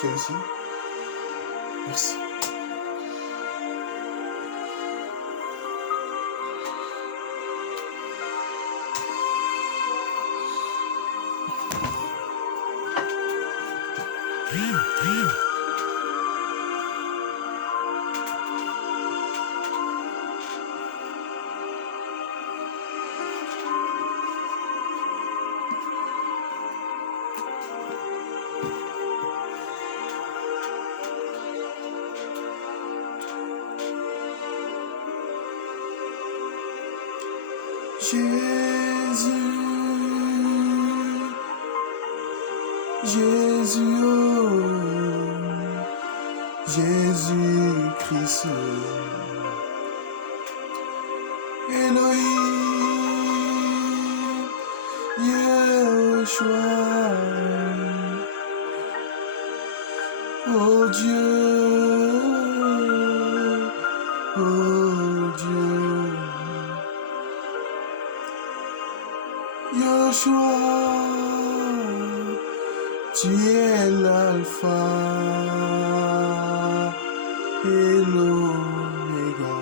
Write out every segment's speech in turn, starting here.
Celui-ci. Merci. Jésus, oh, Jésus-Christ, Elohim, Yeshua, oh Dieu, Yeshua, tu es l'alpha et l'oméga.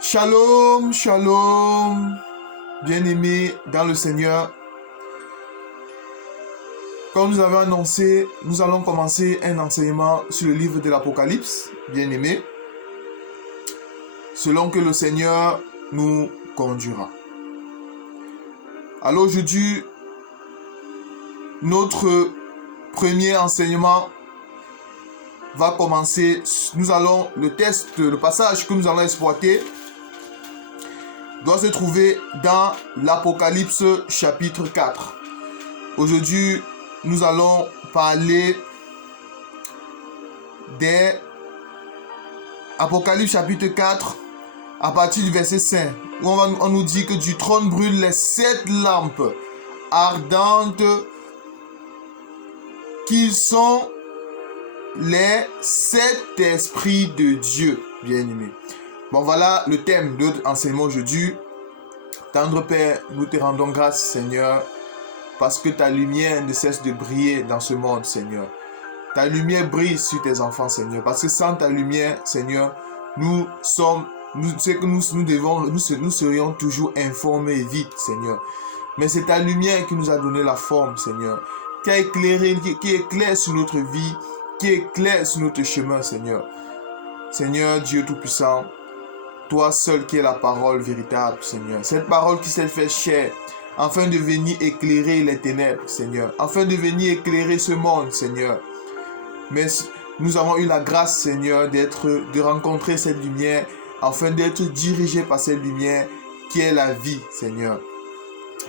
Shalom, shalom, bien-aimés dans le Seigneur. Comme nous avons annoncé, nous allons commencer un enseignement sur le livre de l'Apocalypse, bien-aimés, selon que le Seigneur nous conduira. Alors aujourd'hui, notre premier enseignement va commencer. Nous allons, le passage que nous allons exploiter doit se trouver dans l'Apocalypse chapitre 4. Aujourd'hui, nous allons parler des Apocalypse chapitre 4 à partir du verset 5, où on nous dit que du trône brûlent les 7 lampes ardentes qui sont les 7 esprits de Dieu, bien-aimés. Bon, voilà le thème de notre enseignement aujourd'hui. Tendre Père, nous te rendons grâce, Seigneur, parce que ta lumière ne cesse de briller dans ce monde, Seigneur. Ta lumière brille sur tes enfants, Seigneur, parce que sans ta lumière, Seigneur, nous serions toujours informés et vides, Seigneur. Mais c'est ta lumière qui nous a donné la forme, Seigneur, qui a éclairé, qui éclaire sur notre vie, qui éclaire sur notre chemin, Seigneur. Seigneur Dieu Tout-Puissant, toi seul qui es la parole véritable, Seigneur. Cette parole qui s'est fait chair, afin de venir éclairer les ténèbres, Seigneur. Afin de venir éclairer ce monde, Seigneur. Mais nous avons eu la grâce, Seigneur, de rencontrer cette lumière, afin d'être dirigés par cette lumière qui est la vie, Seigneur.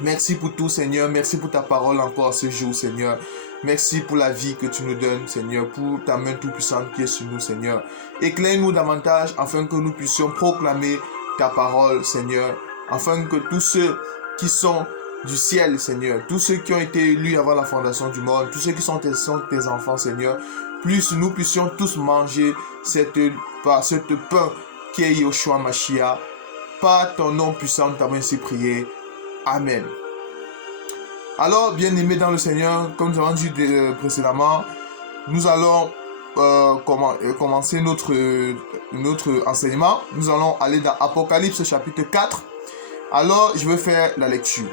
Merci pour tout, Seigneur. Merci pour ta parole encore ce jour, Seigneur. Merci pour la vie que tu nous donnes, Seigneur, pour ta main toute-puissante qui est sur nous, Seigneur. Éclaire-nous davantage afin que nous puissions proclamer ta parole, Seigneur, afin que tous ceux qui sont du ciel, Seigneur, tous ceux qui ont été élus avant la fondation du monde, tous ceux qui sont tes enfants, Seigneur, nous puissions tous manger cette pain qui est Yoshua Mashiach. Par ton nom puissant, nous t'avons ainsi prié. Amen. Alors, bien-aimés dans le Seigneur, comme nous avons dit précédemment, nous allons commencer notre enseignement. Nous allons aller dans Apocalypse chapitre 4. Alors, je vais faire la lecture.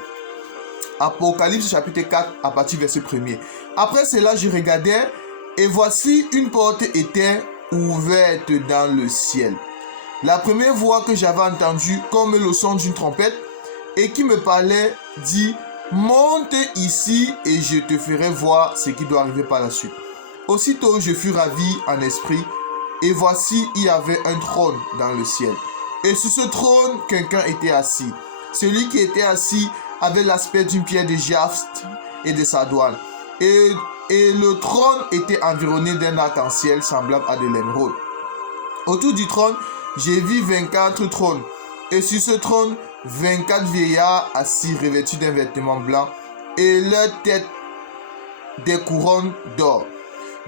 Apocalypse chapitre 4 à partir du verset 1er. Après cela, je regardais et voici une porte était ouverte dans le ciel. La première voix que j'avais entendue comme le son d'une trompette et qui me parlait dit: monte ici et je te ferai voir ce qui doit arriver par la suite. Aussitôt je fus ravi en esprit et voici il y avait un trône dans le ciel. Et sur ce trône quelqu'un était assis. Celui qui était assis avait l'aspect d'une pierre de jaspe et de sardoine. Et le trône était environné d'un arc-en-ciel semblable à de l'émeraude. Autour du trône, j'ai vu 24 trônes. Et sur ce trône, 24 vieillards assis revêtus d'un vêtement blanc et leurs têtes des couronnes d'or.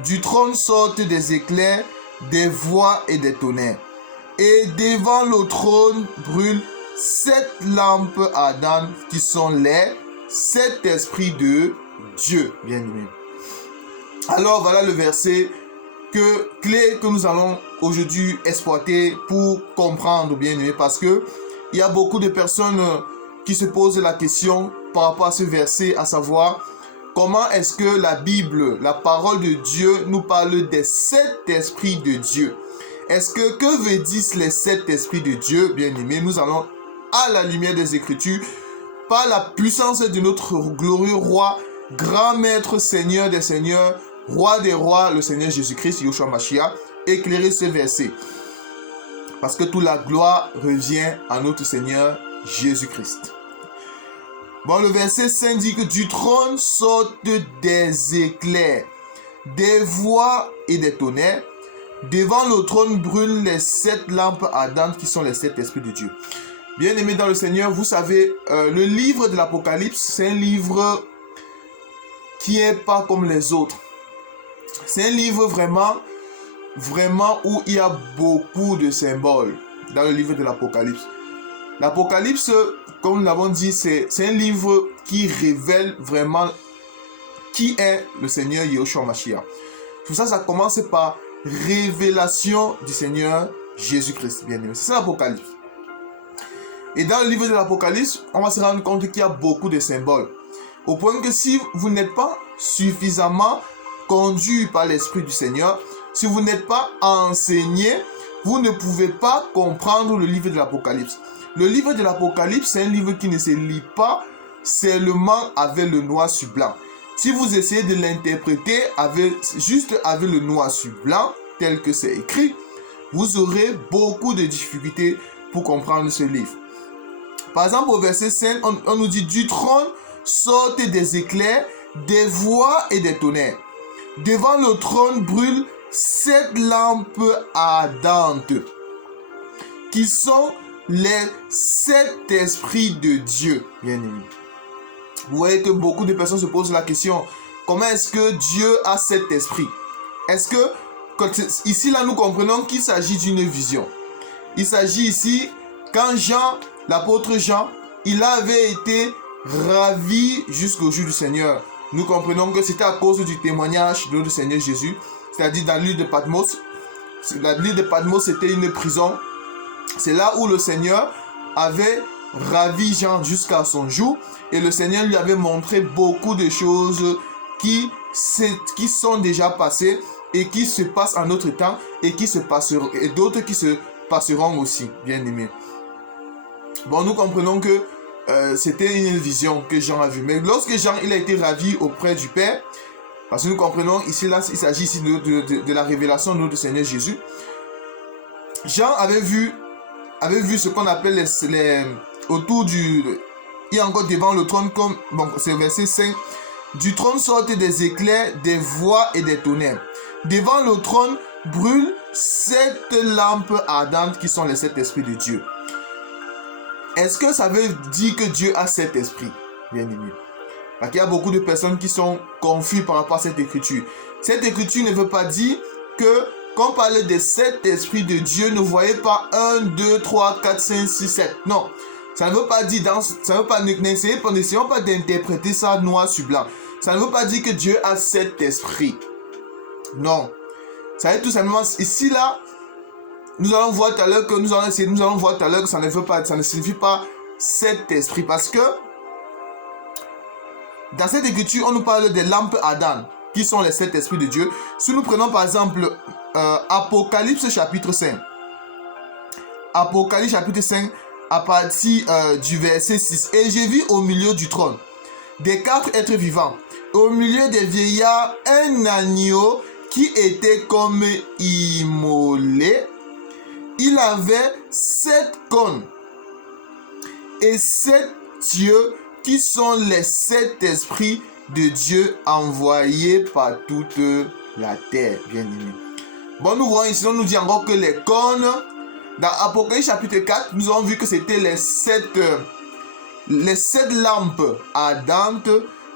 Du trône sortent des éclairs, des voix et des tonnerres. Et devant le trône brûlent 7 lampes ardentes qui sont les 7 esprits de Dieu, bien-aimés. Alors voilà le verset clé que nous allons aujourd'hui exploiter pour comprendre, bien-aimés, parce que il y a beaucoup de personnes qui se posent la question par rapport à ce verset, à savoir comment est-ce que la Bible, la parole de Dieu, nous parle des 7 esprits de Dieu. Est-ce que veut dire les 7 esprits de Dieu, bien-aimés? Nous allons à la lumière des Écritures, par la puissance de notre glorieux roi, grand maître, Seigneur des seigneurs, roi des rois, le Seigneur Jésus-Christ, Yeshua Mashiach, éclairer ce verset. Parce que toute la gloire revient à notre Seigneur Jésus-Christ. Bon, le verset 5 dit que du trône sortent des éclairs, des voix et des tonnerres. Devant le trône brûlent les 7 lampes ardentes qui sont les 7 esprits de Dieu. Bien-aimés dans le Seigneur, vous savez, le livre de l'Apocalypse, c'est un livre qui n'est pas comme les autres. C'est un livre vraiment où il y a beaucoup de symboles dans le livre de l'Apocalypse. L'Apocalypse, comme nous l'avons dit, c'est un livre qui révèle vraiment qui est le Seigneur Yeshua Mashiach. Tout ça, ça commence par révélation du Seigneur Jésus-Christ, bien-aimé. C'est ça l'Apocalypse. Et dans le livre de l'Apocalypse, on va se rendre compte qu'il y a beaucoup de symboles. Au point que si vous n'êtes pas suffisamment conduit par l'Esprit du Seigneur, si vous n'êtes pas enseigné, vous ne pouvez pas comprendre le livre de l'Apocalypse. Le livre de l'Apocalypse, c'est un livre qui ne se lit pas seulement avec le noir sur blanc. Si vous essayez de l'interpréter juste avec le noir sur blanc, tel que c'est écrit, vous aurez beaucoup de difficultés pour comprendre ce livre. Par exemple, au verset 5, on nous dit « Du trône sortent des éclairs, des voix et des tonnerres. Devant le trône brûlent 7 lampes ardentes, qui sont les 7 esprits de Dieu. » Bien-aimés. Vous voyez que beaucoup de personnes se posent la question, comment est-ce que Dieu a 7 esprits? Est-ce que, ici là, nous comprenons qu'il s'agit d'une vision. Il s'agit ici, quand Jean, l'apôtre Jean, il avait été ravi jusqu'au jour du Seigneur. Nous comprenons que c'était à cause du témoignage de notre Seigneur Jésus, c'est-à-dire dans l'île de Patmos. L'île de Patmos, c'était une prison. C'est là où le Seigneur avait ravi Jean jusqu'à son jour, et le Seigneur lui avait montré beaucoup de choses qui sont déjà passées et qui se passent en notre temps et qui se passeront, et d'autres qui se passeront aussi, bien aimés. Bon, nous comprenons que c'était une vision que Jean a vue. Mais lorsque Jean il a été ravi auprès du Père, parce que nous comprenons ici, là, il s'agit ici de la révélation de notre Seigneur Jésus. Jean avait vu ce qu'on appelle autour du... Il y a encore devant le trône, comme... Bon, c'est verset 5. Du trône sortent des éclairs, des voix et des tonnerres. Devant le trône brûlent 7 lampes ardentes qui sont les 7 esprits de Dieu. Est-ce que ça veut dire que Dieu a 7 esprits? Bien aimé. Il y a beaucoup de personnes qui sont confuses par rapport à cette écriture. Cette écriture ne veut pas dire que quand on parle des 7 esprits de Dieu, ne voyez pas 1, 2, 3, 4, 5, 6, 7. Non. Ça ne veut pas dire, n'essayons pas d'interpréter ça noir sur blanc. Ça ne veut pas dire que Dieu a 7 esprits. Non. Ça veut tout simplement, ici là, nous allons voir tout à l'heure que ça ne signifie pas 7 esprits. Parce que dans cette écriture, on nous parle des lampes ardentes, qui sont les 7 esprits de Dieu. Si nous prenons par exemple Apocalypse chapitre 5. Apocalypse chapitre 5, à partir du verset 6. Et j'ai vu au milieu du trône des 4 êtres vivants, au milieu des vieillards, un agneau qui était comme immolé. Il avait 7 cônes et 7 yeux qui sont les 7 esprits de Dieu envoyés par toute la terre. Bien aimé. Bon, nous voyons ici, on nous dit encore que les cônes Dans Apocalypse chapitre 4, nous avons vu que c'était les sept lampes ardentes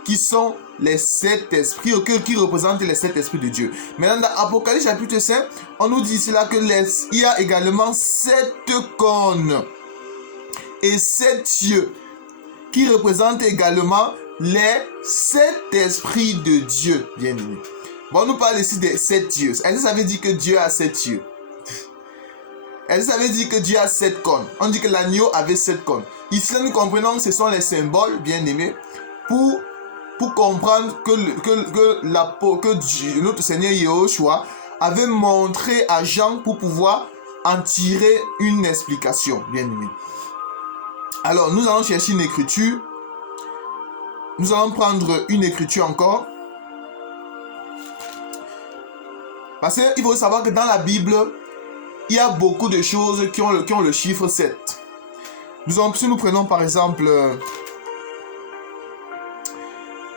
qui sont les sept esprits, qui représentent les sept esprits de Dieu. Maintenant, dans Apocalypse chapitre 5, on nous dit cela que il y a également sept cônes et sept cieux qui représentent également les sept esprits de Dieu, bien aimé. Bon, on nous parle ici des sept cieux. Est-ce que ça veut dire que Dieu a sept cieux? Est-ce que ça veut dire que Dieu a sept cônes? On dit que l'agneau avait sept cônes. Ici, nous comprenons que ce sont les symboles, bien aimés, pour comprendre que Dieu, notre Seigneur Yahushua avait montré à Jean pour pouvoir en tirer une explication, bien aimé. Alors, nous allons chercher une écriture. Nous allons prendre une écriture encore. Parce qu'il faut savoir que dans la Bible, il y a beaucoup de choses qui ont le chiffre 7. Si nous prenons par exemple,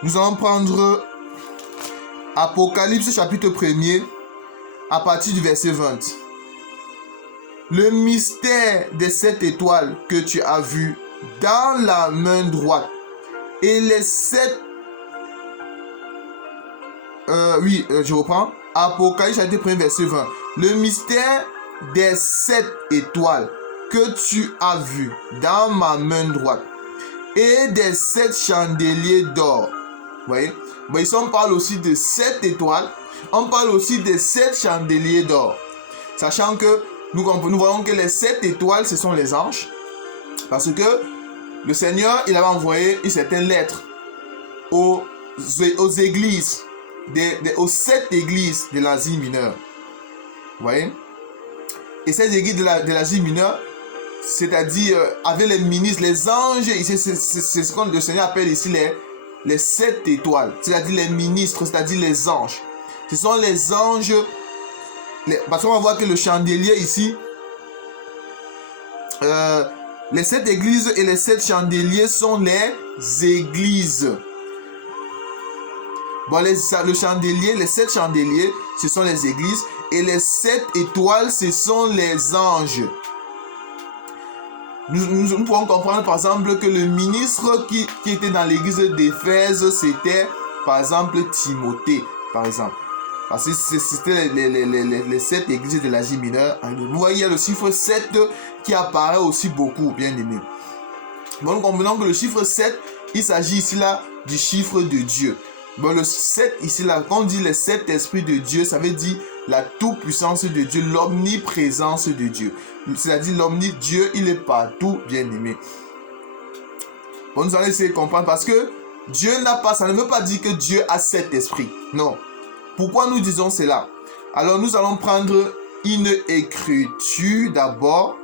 nous allons prendre Apocalypse chapitre 1er à partir du verset 20. Le mystère des 7 étoiles que tu as vu dans la main droite et les 7... je reprends. Apocalypse chapitre 1 verset 20. Le mystère des 7 étoiles que tu as vu dans ma main droite et des 7 chandeliers d'or. Vous voyez? Bon, ici on parle aussi de 7 étoiles. On parle aussi des 7 chandeliers d'or. Sachant que nous voyons que les 7 étoiles, ce sont les anges. Parce que le Seigneur, il avait envoyé une certaine lettre aux églises, aux 7 églises de l'Asie mineure. Vous voyez? Et ces églises de l'Asie mineure, c'est-à-dire avec les ministres, les anges, c'est ce que le Seigneur appelle ici les 7 étoiles, c'est-à-dire les ministres, c'est-à-dire les anges. Ce sont les anges, parce qu'on va voir que le chandelier ici, les 7 églises et les 7 chandeliers sont les églises. Bon, le chandelier, les 7 chandeliers, ce sont les églises. Et les 7 étoiles, ce sont les anges. Nous pouvons comprendre par exemple que le ministre qui était dans l'église d'Éphèse, c'était par exemple Timothée, par exemple. Parce que c'était les 7 églises de l'Asie mineure. Vous voyez, il y a le chiffre 7 qui apparaît aussi beaucoup, bien aimé. Bon, nous comprenons que le chiffre 7, il s'agit ici là du chiffre de Dieu. Bon, le 7 ici là, quand on dit les 7 esprits de Dieu, ça veut dire la toute-puissance de Dieu, l'omniprésence de Dieu. C'est-à-dire Dieu, il est partout, bien aimé. Bon, nous allons essayer de comprendre parce que Dieu n'a pas, ça ne veut pas dire que Dieu a 7 esprits. Non. Pourquoi nous disons cela? Alors, nous allons prendre une écriture d'abord.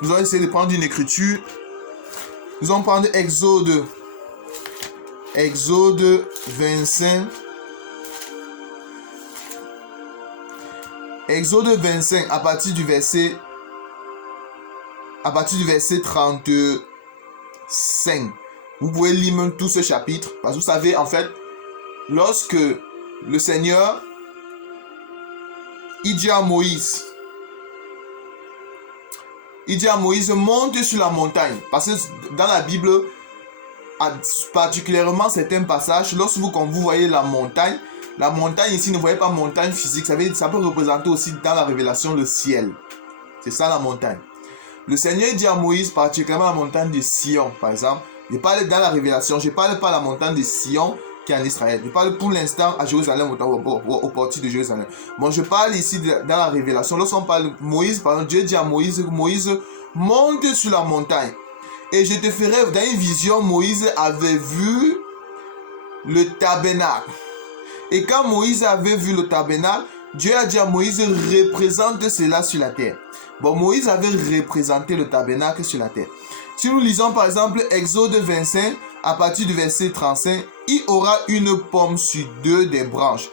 Nous allons essayer de prendre une écriture. Nous allons prendre Exode 25. Exode 25 à partir du verset 35. Vous pouvez lire même tout ce chapitre. Parce que vous savez, en fait, lorsque le Seigneur, il dit à Moïse, monte sur la montagne. Parce que dans la Bible, particulièrement certains passages, lorsque vous voyez la montagne ici, ne voyez pas montagne physique, ça peut représenter aussi dans la révélation le ciel. C'est ça la montagne. Le Seigneur dit à Moïse, particulièrement la montagne de Sion, par exemple. Je parle dans la révélation, je ne parle pas de la montagne de Sion qui est en Israël. Je parle pour l'instant à Jérusalem, au portail de Jérusalem. Bon, je parle ici dans la révélation. Lorsqu'on parle Moïse, par exemple, Dieu dit à Moïse, monte sur la montagne. Et je te ferai, dans une vision, Moïse avait vu le tabernacle. Et quand Moïse avait vu le tabernacle, Dieu a dit à Moïse, représente cela sur la terre. Bon, Moïse avait représenté le tabernacle sur la terre. Si nous lisons par exemple Exode 25, à partir du verset 35, il aura une pomme sur 2 des branches,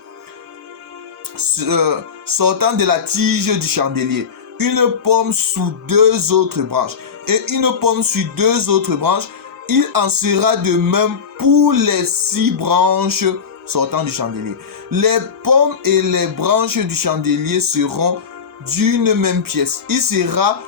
sortant de la tige du chandelier. Une pomme sous 2 autres branches. Et une pomme sur 2 autres branches. Il en sera de même pour les 6 branches sortant du chandelier. Les pommes et les branches du chandelier seront d'une même pièce. Il sera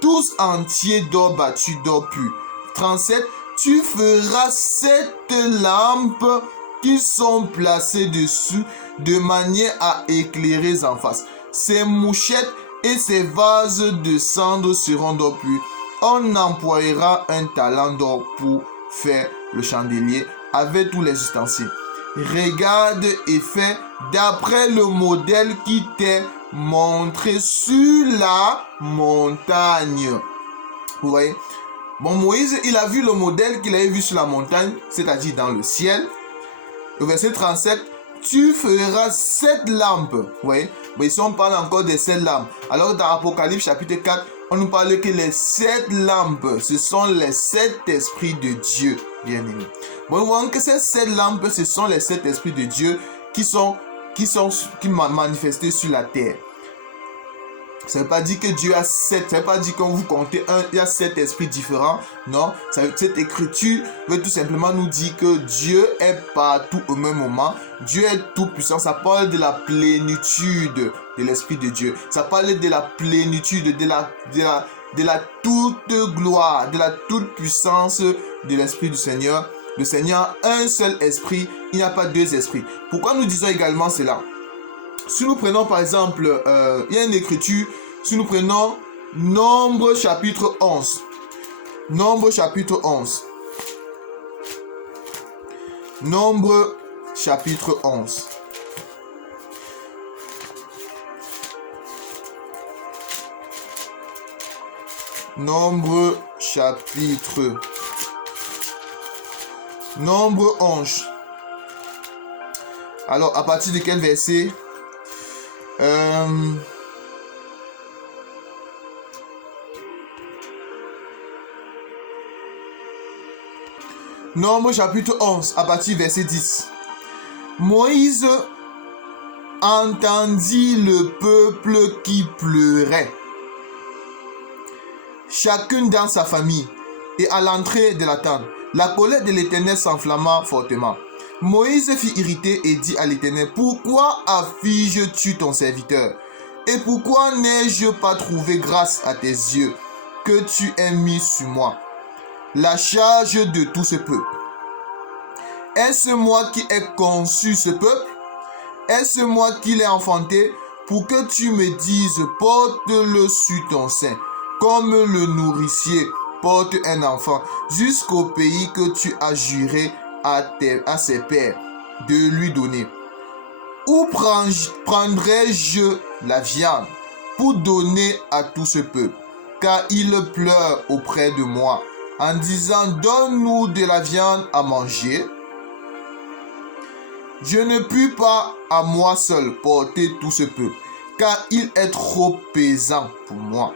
tous entier d'or battu, d'or pur. 37. Tu feras 7 lampes qui sont placées dessus de manière à éclairer en face. Ces mouchettes et ces vases de cendre seront d'or pur. On emploiera un talent d'or pour faire le chandelier avec tous les ustensiles. Regarde et fais d'après le modèle qui t'est montré sur la montagne. Vous voyez? Bon, Moïse, il a vu le modèle qu'il avait vu sur la montagne, c'est-à-dire dans le ciel. Le verset 37, tu feras 7 lampes. Vous voyez? Mais ici, on parle encore des 7 lampes. Alors, dans Apocalypse chapitre 4, on nous parle que les 7 lampes, ce sont les 7 esprits de Dieu, bien aimés. Bon, nous voyons que ces 7 lampes, ce sont les 7 esprits de Dieu qui manifestés sur la terre. Ça ne veut pas dire que Dieu a 7, ça ne veut pas dire quand vous comptez il y a 7 esprits différents. Non, cette écriture veut tout simplement nous dire que Dieu est partout au même moment. Dieu est tout puissant. Ça parle de la plénitude de l'Esprit de Dieu. Ça parle de la plénitude, de la toute gloire, de la toute puissance de l'Esprit du Seigneur. Le Seigneur a un seul esprit, il n'y a pas 2 esprits. Pourquoi nous disons également cela? Si nous prenons par exemple, il y a une écriture, si nous prenons Nombre chapitre 11. Nombre chapitre 11. Nombre chapitre 11. Nombre chapitre. Nombre 11. Alors, à partir de quel verset? Nombre chapitre 11, à partir du verset 10. Moïse entendit le peuple qui pleurait, chacune dans sa famille, et à l'entrée de la tente, la colère de l'Éternel s'enflamma fortement. Moïse fut irrité et dit à l'Éternel, pourquoi affliges-tu ton serviteur? Et pourquoi n'ai-je pas trouvé grâce à tes yeux que tu aies mis sur moi la charge de tout ce peuple? Est-ce moi qui ai conçu ce peuple? Est-ce moi qui l'ai enfanté pour que tu me dises, porte-le sur ton sein, comme le nourricier porte un enfant, jusqu'au pays que tu as juré à ses pères de lui donner? Où prendrai-je la viande pour donner à tout ce peuple? Car il pleure auprès de moi en disant, donne-nous de la viande à manger. Je ne puis pas à moi seul porter tout ce peuple, car il est trop pesant pour moi.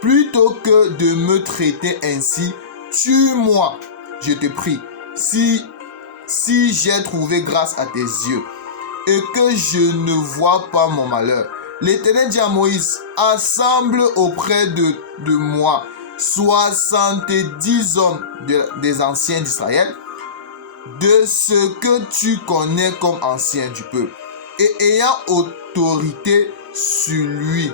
Plutôt que de me traiter ainsi, tue-moi, je te prie, si j'ai trouvé grâce à tes yeux, et que je ne vois pas mon malheur. L'Éternel dit à Moïse, assemble auprès de moi 70 hommes des anciens d'Israël, de ce que tu connais comme ancien du peuple, et ayant autorité sur lui.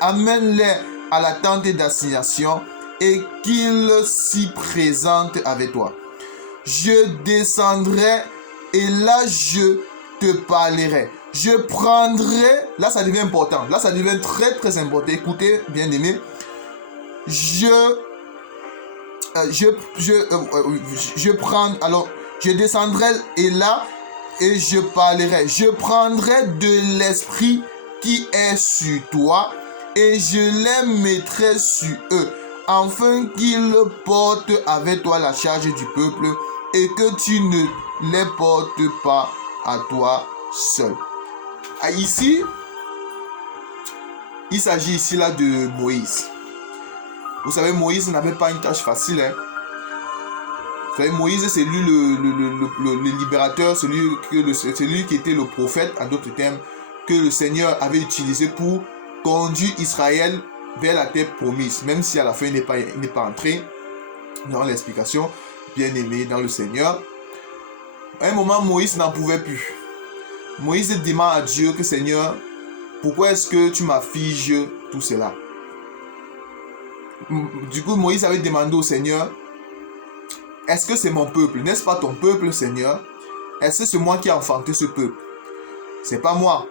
Amène-les à la tente d'assignation et qu'ils s'y présentent avec toi. Je descendrai et là je te parlerai. Je prendrai, là ça devient important, là ça devient très très important. Écoutez, bien aimé, je descendrai et là et je parlerai. Je prendrai de l'esprit qui est sur toi et je les mettrai sur eux, afin qu'ils portent avec toi la charge du peuple et que tu ne les portes pas à toi seul. Ici, il s'agit ici là de Moïse. Vous savez, Moïse n'avait pas une tâche facile. Vous savez, Moïse, c'est lui le libérateur, celui qui était le prophète, en d'autres termes, que le Seigneur avait utilisé pour conduire Israël vers la terre promise. Même si à la fin, il n'est pas entré dans l'explication, bien aimé dans le Seigneur. À un moment, Moïse n'en pouvait plus. Moïse demande à Dieu que Seigneur, pourquoi est-ce que tu m'affiches tout cela? Du coup, Moïse avait demandé au Seigneur, est-ce que c'est mon peuple? N'est-ce pas ton peuple, Seigneur? Est-ce que c'est moi qui ai enfanté ce peuple? C'est pas moi.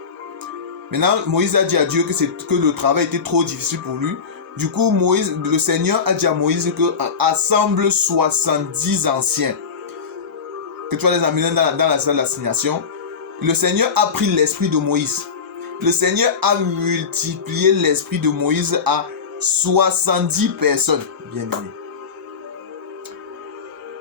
Maintenant, Moïse a dit à Dieu que le travail était trop difficile pour lui. Du coup, le Seigneur a dit à Moïse que assemble 70 anciens. Que tu vas les amener dans la salle d'assignation. Le Seigneur a pris l'esprit de Moïse. Le Seigneur a multiplié l'esprit de Moïse à 70 personnes. Bien aimé.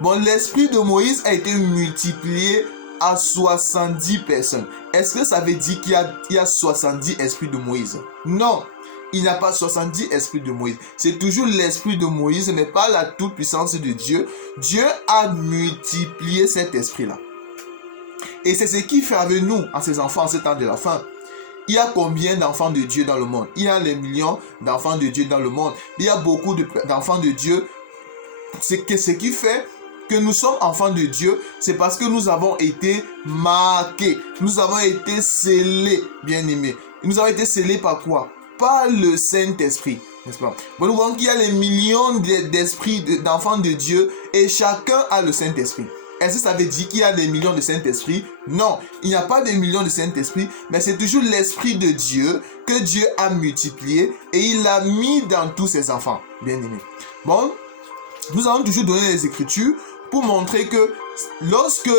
Bon, l'esprit de Moïse a été multiplié à 70 personnes. Est-ce que ça veut dire qu'il y a 70 esprits de Moïse? Non, il n'y a pas 70 esprits de Moïse. C'est toujours l'esprit de Moïse, mais pas la toute-puissance de Dieu. Dieu a multiplié cet esprit-là. Et c'est ce qui fait avec nous, en ses enfants, en ce temps de la fin. Il y a combien d'enfants de Dieu dans le monde? Il y a les millions d'enfants de Dieu dans le monde. Il y a beaucoup d'enfants de Dieu. Ce qui fait que nous sommes enfants de Dieu, c'est parce que nous avons été marqués. Nous avons été scellés, bien-aimés. Nous avons été scellés par quoi? Par le Saint-Esprit, n'est-ce pas? Bon, nous voyons qu'il y a les millions d'esprits, d'enfants de Dieu, et chacun a le Saint-Esprit. Est-ce que ça veut dire qu'il y a des millions de Saint-Esprit? Non, il n'y a pas de millions de Saint-Esprit, mais c'est toujours l'Esprit de Dieu que Dieu a multiplié et il l'a mis dans tous ses enfants, bien-aimés. Bon, nous allons toujours donner les Écritures pour montrer que lorsque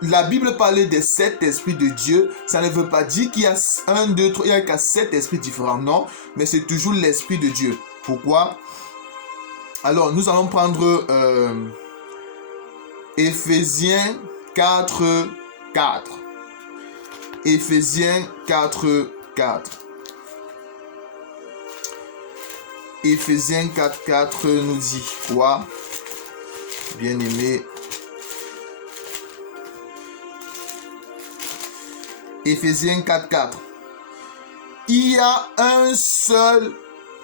la Bible parlait des 7 esprits de Dieu, ça ne veut pas dire qu'il y a 1, 2, 3, il n'y a qu'à 7 esprits différents, non, mais c'est toujours l'Esprit de Dieu. Pourquoi? Alors, nous allons prendre Éphésiens 4, 4. Éphésiens 4, 4. Éphésiens 4, 4 nous dit quoi? Bien-aimé. Éphésiens 4, 4. Il y a un seul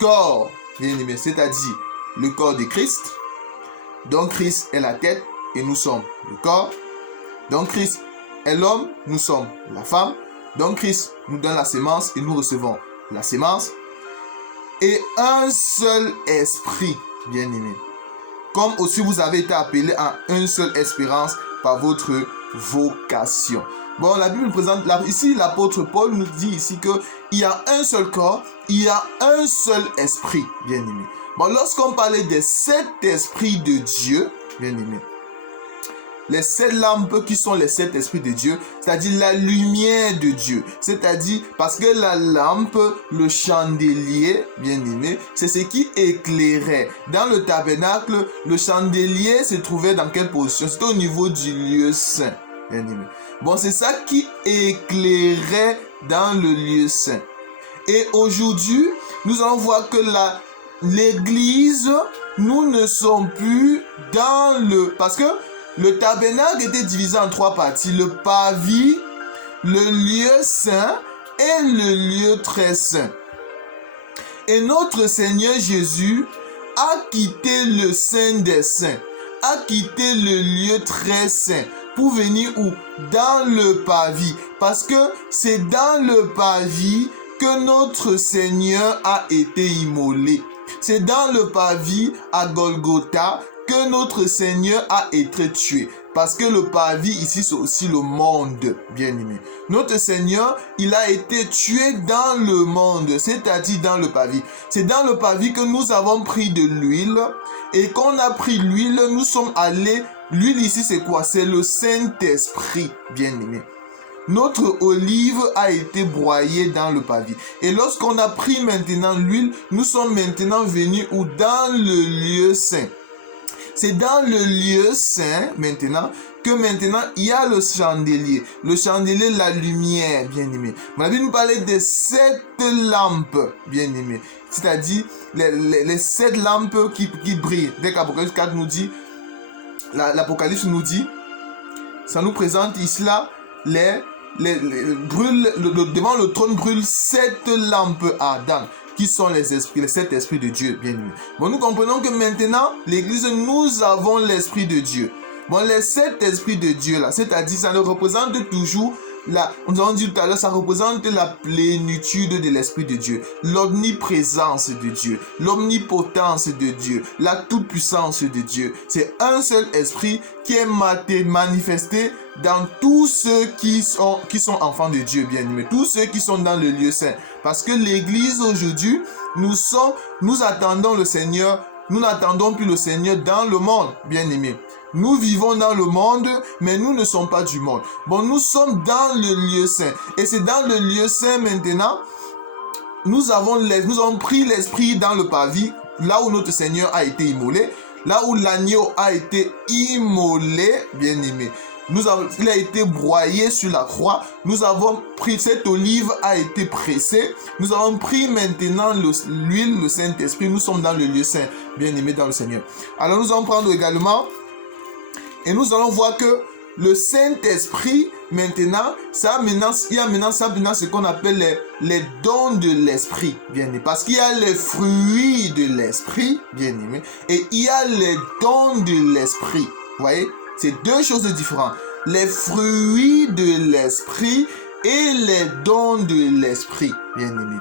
corps, bien-aimé, c'est-à-dire le corps de Christ. Donc Christ est la tête et nous sommes le corps. Donc Christ est l'homme, nous sommes la femme. Donc Christ nous donne la sémence et nous recevons la sémence. Et un seul esprit, bien-aimé. Comme aussi vous avez été appelés à une seule espérance par votre vocation. Bon, la Bible présente, ici l'apôtre Paul nous dit ici qu'il y a un seul corps, il y a un seul esprit, bien-aimé. Bon, lorsqu'on parlait des 7 esprits de Dieu, bien-aimé, les 7 lampes qui sont les 7 esprits de Dieu, c'est-à-dire la lumière de Dieu. C'est-à-dire, parce que la lampe, le chandelier, bien-aimé, c'est ce qui éclairait. Dans le tabernacle, le chandelier se trouvait dans quelle position? C'était au niveau du lieu saint, bien-aimé. Bon, c'est ça qui éclairait dans le lieu saint. Et aujourd'hui, nous allons voir que l'église, nous ne sommes plus dans le... Parce que le tabernacle était divisé en 3 parties. Le parvis, le lieu saint et le lieu très saint. Et notre Seigneur Jésus a quitté le saint des saints, a quitté le lieu très saint pour venir où? Dans le parvis. Parce que c'est dans le parvis que notre Seigneur a été immolé. C'est dans le parvis à Golgotha que notre Seigneur a été tué. Parce que le parvis ici, c'est aussi le monde, bien-aimé. Notre Seigneur, il a été tué dans le monde, c'est-à-dire dans le parvis. C'est dans le parvis que nous avons pris de l'huile. Et qu'on a pris l'huile, nous sommes allés... L'huile ici, c'est quoi? C'est le Saint-Esprit, bien-aimé. Notre olive a été broyée dans le parvis. Et lorsqu'on a pris maintenant l'huile, nous sommes maintenant venus où? Dans le lieu saint. C'est dans le lieu saint, maintenant, que maintenant, il y a le chandelier. Le chandelier, la lumière, bien-aimé. Vous avez nous parlé des 7 lampes, bien-aimé. C'est-à-dire, les 7 lampes qui brillent. Dès qu'Apocalypse 4 nous dit, l'Apocalypse nous dit, ça nous présente ici là, devant le trône brûle 7 lampes ardentes. Qui sont les esprits, les 7 esprits de Dieu, bien aimés. Bon, nous comprenons que maintenant, l'église, nous avons l'esprit de Dieu. Bon, les 7 esprits de Dieu là, c'est-à-dire, ça ne représente toujours nous avons dit tout à l'heure, ça représente la plénitude de l'Esprit de Dieu, l'omniprésence de Dieu, l'omnipotence de Dieu, la toute-puissance de Dieu. C'est un seul esprit qui est manifesté dans tous ceux qui sont enfants de Dieu, bien-aimés, tous ceux qui sont dans le lieu saint. Parce que l'Église aujourd'hui, nous attendons le Seigneur, nous n'attendons plus le Seigneur dans le monde, bien-aimés. Nous vivons dans le monde, mais nous ne sommes pas du monde. Bon, nous sommes dans le lieu saint. Et c'est dans le lieu saint maintenant, nous avons pris l'esprit dans le parvis, là où notre Seigneur a été immolé, là où l'agneau a été immolé, bien-aimé. Il a été broyé sur la croix. Nous avons pris, cette olive a été pressée. Nous avons pris maintenant l'huile, le Saint-Esprit. Nous sommes dans le lieu saint, bien-aimé dans le Seigneur. Alors nous allons prendre également, et nous allons voir que le Saint-Esprit, maintenant, il y a maintenant ce qu'on appelle les dons de l'Esprit, bien-aimé. Parce qu'il y a les fruits de l'Esprit, bien-aimé, et il y a les dons de l'Esprit. Vous voyez? C'est deux choses différentes. Les fruits de l'Esprit et les dons de l'Esprit, bien-aimé.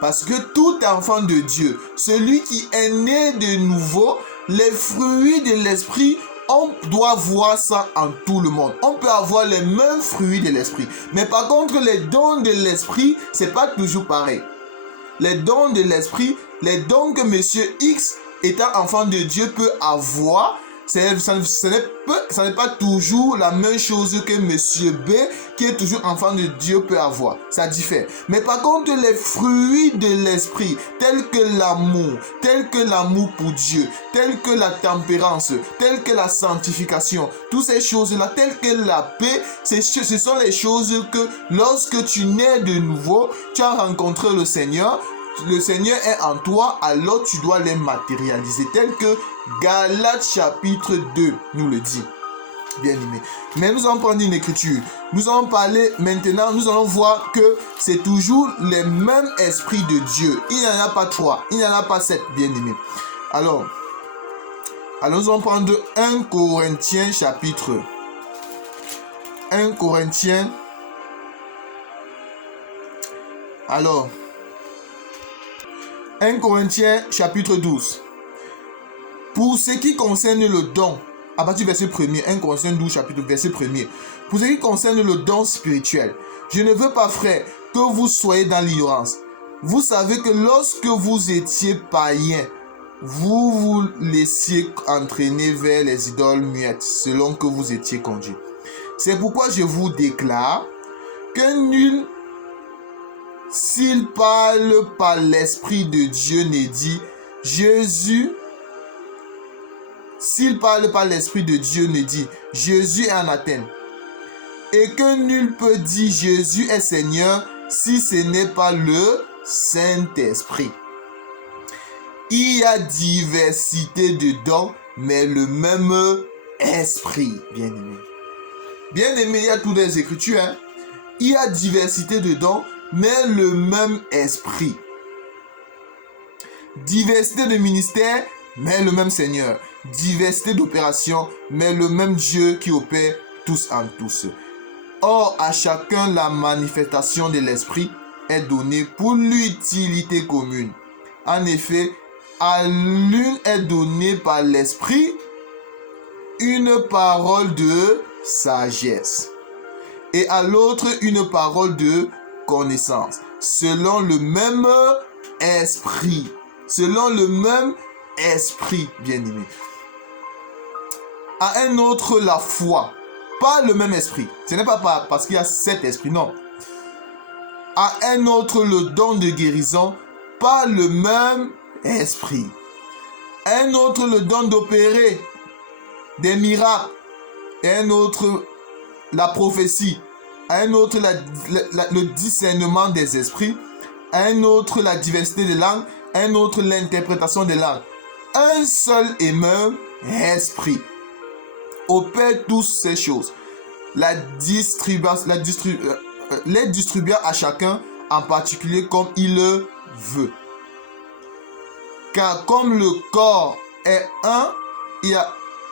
Parce que tout enfant de Dieu, celui qui est né de nouveau, les fruits de l'Esprit, on doit voir ça en tout le monde. On peut avoir les mêmes fruits de l'Esprit. Mais par contre, les dons de l'Esprit, c'est pas toujours pareil. Les dons de l'Esprit, les dons que Monsieur X, étant enfant de Dieu, peut avoir, ça n'est pas toujours la même chose que Monsieur B, qui est toujours enfant de Dieu, peut avoir. Ça diffère. Mais par contre, les fruits de l'esprit, tels que l'amour pour Dieu, tels que la tempérance, tels que la sanctification, toutes ces choses-là, telles que la paix, ce sont les choses que lorsque tu nais de nouveau, tu as rencontré le Seigneur est en toi, alors tu dois les matérialiser, tel que Galates chapitre 2 nous le dit, bien aimé. Mais nous allons prendre une écriture, nous allons parler maintenant, nous allons voir que c'est toujours les mêmes esprits de Dieu. Il n'y en a pas 3, il n'y en a pas 7, bien aimé. Alors nous allons prendre 1 Corinthiens chapitre 1 Corinthiens. Alors 1 Corinthiens chapitre 12. Pour ce qui concerne le don, à partir du verset 1er, 1 Corinthiens 12 chapitre verset 1er. Pour ce qui concerne le don spirituel, je ne veux pas, frère, que vous soyez dans l'ignorance. Vous savez que lorsque vous étiez païens, vous vous laissiez entraîner vers les idoles muettes, selon que vous étiez conduits. C'est pourquoi je vous déclare que nul, s'il parle par l'Esprit de Dieu, n'est dit Jésus. S'il parle par l'Esprit de Dieu, ne dit Jésus est anathème. Et que nul peut dire Jésus est Seigneur si ce n'est pas le Saint-Esprit. Il y a diversité de dons, mais le même Esprit, bien-aimé. Bien-aimé, il y a toutes les Écritures. Il y a diversité de dons, mais le même Esprit. Diversité de ministères, mais le même Seigneur. Diversité d'opérations, mais le même Dieu qui opère tous en tous. Or, à chacun, la manifestation de l'Esprit est donnée pour l'utilité commune. En effet, à l'une est donnée par l'Esprit une parole de sagesse, et à l'autre une parole de connaissance, selon le même Esprit. Selon le même Esprit, bien-aimé. À un autre, la foi. Pas le même esprit. Ce n'est pas parce qu'il y a 7 esprits, non. À un autre, le don de guérison. Pas le même esprit. À un autre, le don d'opérer des miracles. Et un autre, la prophétie. À un autre, le discernement des esprits. À un autre, la diversité des langues. À un autre, l'interprétation des langues. Un seul et même esprit opère toutes ces choses, les distribuant à chacun en particulier comme il le veut. Car comme le corps est un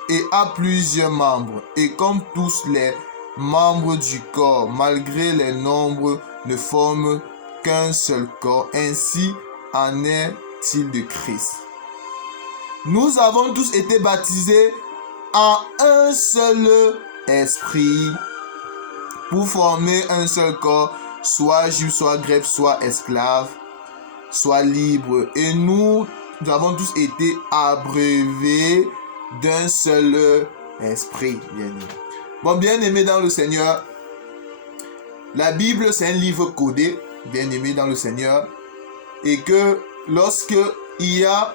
et a plusieurs membres, et comme tous les membres du corps, malgré les nombres, ne forment qu'un seul corps. Ainsi en est-il de Christ. Nous avons tous été baptisés en un seul esprit pour former un seul corps, soit juif, soit grec, soit esclave, soit libre. Et nous avons tous été abreuvés d'un seul esprit. Bien-aimés dans le Seigneur, la Bible c'est un livre codé, bien-aimés dans le Seigneur, et que lorsque il y a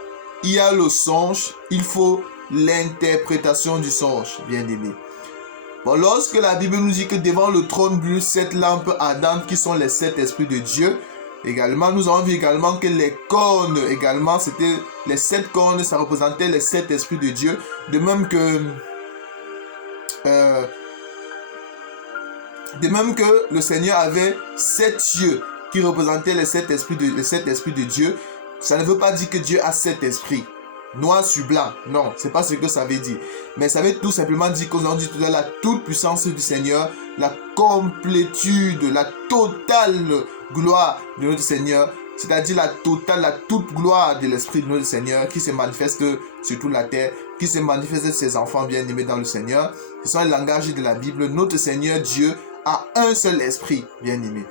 le songe, il faut l'interprétation du songe, bien-aimés. Bon, lorsque la Bible nous dit que devant le trône brûlent 7 lampes ardentes qui sont les 7 esprits de Dieu, également, nous avons vu également que les cornes, également, c'était les 7 cornes, ça représentait les 7 esprits de Dieu. De même que le Seigneur avait 7 yeux qui représentaient les 7 esprits de Dieu. Ça ne veut pas dire que Dieu a 7 esprits. Noir sur blanc, non, c'est pas ce que ça veut dire. Mais ça veut tout simplement dire qu'aujourd'hui, la toute puissance du Seigneur, la complétude, la totale gloire de notre Seigneur, c'est-à-dire la toute gloire de l'Esprit de notre Seigneur qui se manifeste sur toute la terre, qui se manifeste de ses enfants bien-aimés dans le Seigneur. Ce sont les langages de la Bible. Notre Seigneur Dieu a un seul esprit, bien-aimé.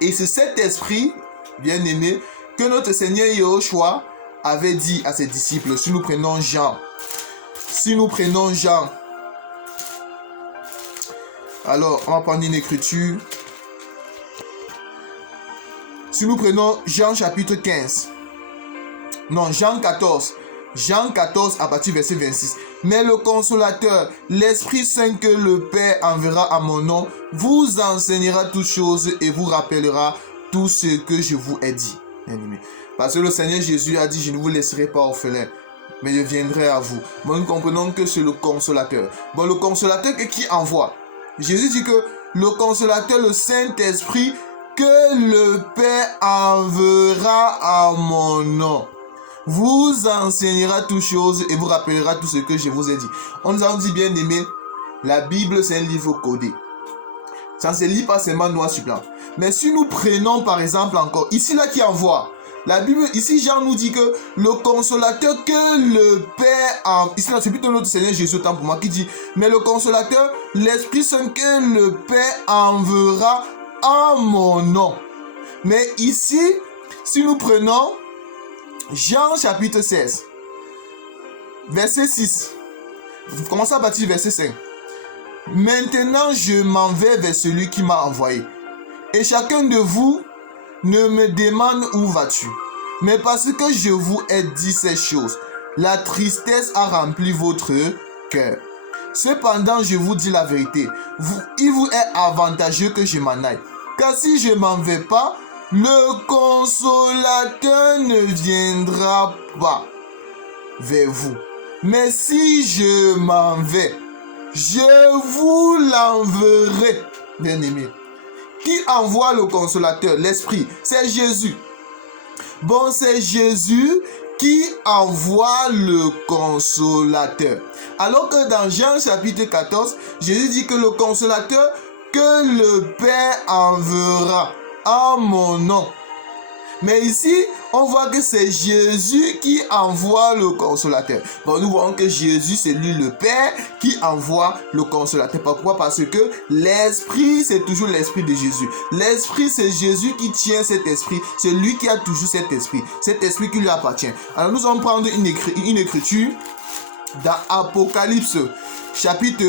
Et c'est cet esprit, bien-aimé, que notre Seigneur Yahushua avait dit à ses disciples. Si nous prenons Jean, alors on va prendre une écriture. Si nous prenons Jean chapitre 15, non, Jean 14 à partir du verset 26. Mais le consolateur, l'Esprit Saint que le Père enverra à mon nom, vous enseignera toutes choses et vous rappellera tout ce que je vous ai dit. Parce que le Seigneur Jésus a dit, je ne vous laisserai pas orphelin, mais je viendrai à vous. Bon, nous comprenons que c'est le consolateur. Bon, le consolateur qui envoie. Jésus dit que le consolateur, le Saint-Esprit, que le Père enverra à mon nom, vous enseignera toutes choses et vous rappellera tout ce que je vous ai dit. On nous a dit, bien aimé, la Bible c'est un livre codé. Ça ne se lit pas seulement noir sur blanc. Mais si nous prenons par exemple encore, ici là qui envoie, la Bible, ici Jean nous dit que le consolateur que le Père, ici là c'est plutôt notre Seigneur Jésus, autant pour moi, qui dit, mais le consolateur, l'Esprit Saint que le Père enverra en mon nom. Mais ici, si nous prenons Jean chapitre 16, verset 6, commençons à partir du verset 5. Maintenant je m'en vais vers celui qui m'a envoyé. Et chacun de vous ne me demande où vas-tu. Mais parce que je vous ai dit ces choses, la tristesse a rempli votre cœur. Cependant je vous dis la vérité, il vous est avantageux que je m'en aille. Car si je m'en vais pas, le consolateur ne viendra pas vers vous. Mais si je m'en vais, je vous l'enverrai. Bien-aimé, qui envoie le consolateur? L'Esprit, c'est Jésus. Bon, c'est Jésus qui envoie le consolateur. Alors que dans Jean chapitre 14, Jésus dit que le consolateur que le Père enverra en mon nom. Mais ici, on voit que c'est Jésus qui envoie le consolateur. Bon, nous voyons que Jésus, c'est lui le Père qui envoie le consolateur. Pourquoi? Parce que l'Esprit, c'est toujours l'Esprit de Jésus. L'Esprit, c'est Jésus qui tient cet Esprit. C'est lui qui a toujours cet Esprit. Cet Esprit qui lui appartient. Alors, nous allons prendre une écriture dans Apocalypse chapitre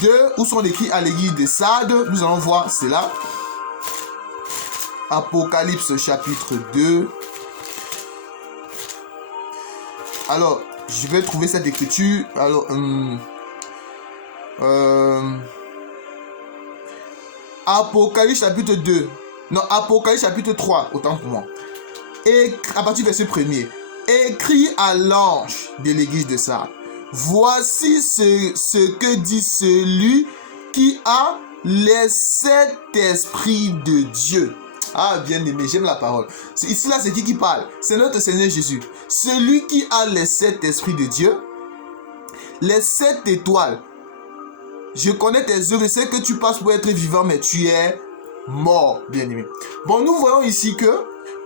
2, où sont écrits à l'église de Sardes. Nous allons voir cela. Apocalypse chapitre 2. Alors, je vais trouver cette écriture. Alors, Apocalypse chapitre 2. Non, Apocalypse chapitre 3, autant pour moi. Et à partir du verset 1er. Écrit à l'ange de l'église de Sardes. Voici ce que dit celui qui a les 7 esprits de Dieu. Ah, bien aimé, j'aime la parole. Ici là, c'est qui parle? C'est notre Seigneur Jésus. Celui qui a les 7 esprits de Dieu, les 7 étoiles je connais tes œuvres, je sais que tu passes pour être vivant, mais tu es mort, bien-aimé. Bon, nous voyons ici que,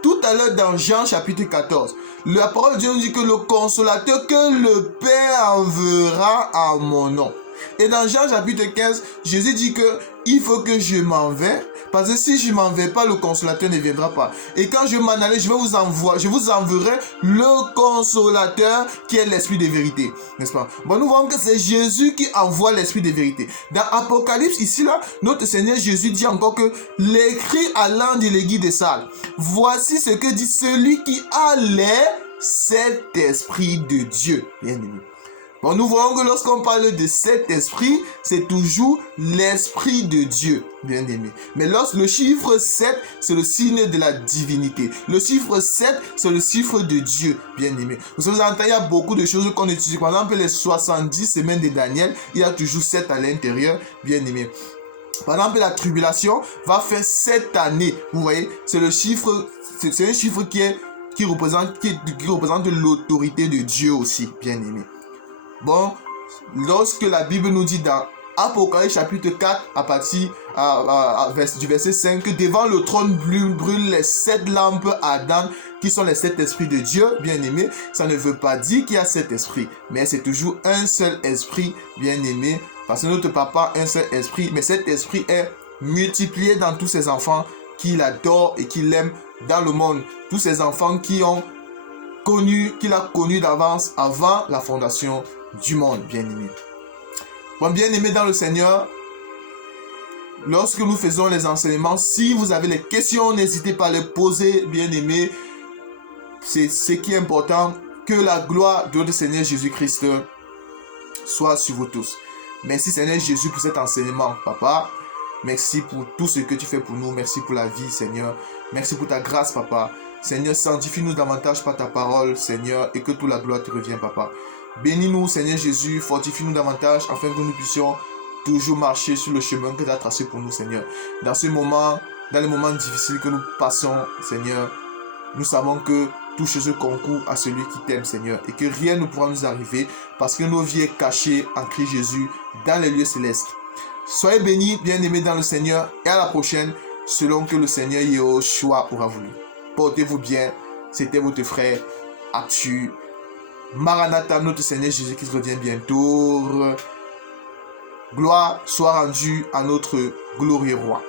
tout à l'heure dans Jean chapitre 14, la parole de Dieu nous dit que le consolateur que le Père enverra en mon nom. Et dans Jean chapitre 15, Jésus dit que il faut que je m'en vais, parce que si je m'en vais pas, le consolateur ne viendra pas. Et quand je m'en allais, je vous enverrai le consolateur qui est l'esprit de vérité, n'est-ce pas? Bon, nous voyons que c'est Jésus qui envoie l'esprit de vérité. Dans Apocalypse, ici là, notre Seigneur Jésus dit encore que l'écrit à l'ange de l'église des salles, voici ce que dit celui qui a cet esprit de Dieu, bien aimé. Bon, nous voyons que lorsqu'on parle de cet esprit, c'est toujours l'esprit de Dieu, bien aimé. Mais le chiffre 7, c'est le signe de la divinité. Le chiffre 7, c'est le chiffre de Dieu, bien aimé. Vous entendez, il y a beaucoup de choses qu'on utilise. Par exemple, les 70 semaines de Daniel, il y a toujours 7 à l'intérieur, bien aimé. Par exemple, la tribulation va faire 7 années. Vous voyez, c'est le chiffre, c'est un chiffre qui représente l'autorité de Dieu aussi, bien aimé. Bon, lorsque la Bible nous dit dans Apocalypse chapitre 4, à partir du verset 5, que devant le trône brûlent les 7 lampes ardentes qui sont les 7 esprits de Dieu, bien aimé, ça ne veut pas dire qu'il y a 7 esprits, mais c'est toujours un seul esprit, bien aimé, parce que notre papa a un seul esprit, mais cet esprit est multiplié dans tous ses enfants qu'il adore et qu'il aime dans le monde, tous ces enfants qu'il a connu d'avance avant la fondation du monde, bien aimé. Bon, bien aimé dans le Seigneur, lorsque nous faisons les enseignements, si vous avez des questions, n'hésitez pas à les poser, bien aimé. C'est ce qui est important, que la gloire de notre Seigneur Jésus-Christ soit sur vous tous. Merci Seigneur Jésus pour cet enseignement, Papa. Merci pour tout ce que tu fais pour nous. Merci pour la vie, Seigneur. Merci pour ta grâce, Papa. Seigneur, sanctifie-nous davantage par ta parole, Seigneur, et que toute la gloire te revienne, Papa. Bénis-nous, Seigneur Jésus, fortifie-nous davantage afin que nous puissions toujours marcher sur le chemin que tu as tracé pour nous, Seigneur. Dans les moments difficiles que nous passons, Seigneur, nous savons que toute chose concourt à celui qui t'aime, Seigneur, et que rien ne pourra nous arriver parce que nos vies sont cachées en Christ Jésus dans les lieux célestes. Soyez bénis, bien-aimés dans le Seigneur, et à la prochaine, selon que le Seigneur Yahushua aura voulu. Portez-vous bien, c'était votre frère Atu. Maranatha, notre Seigneur Jésus qui revient bientôt. Gloire soit rendue à notre glorieux roi.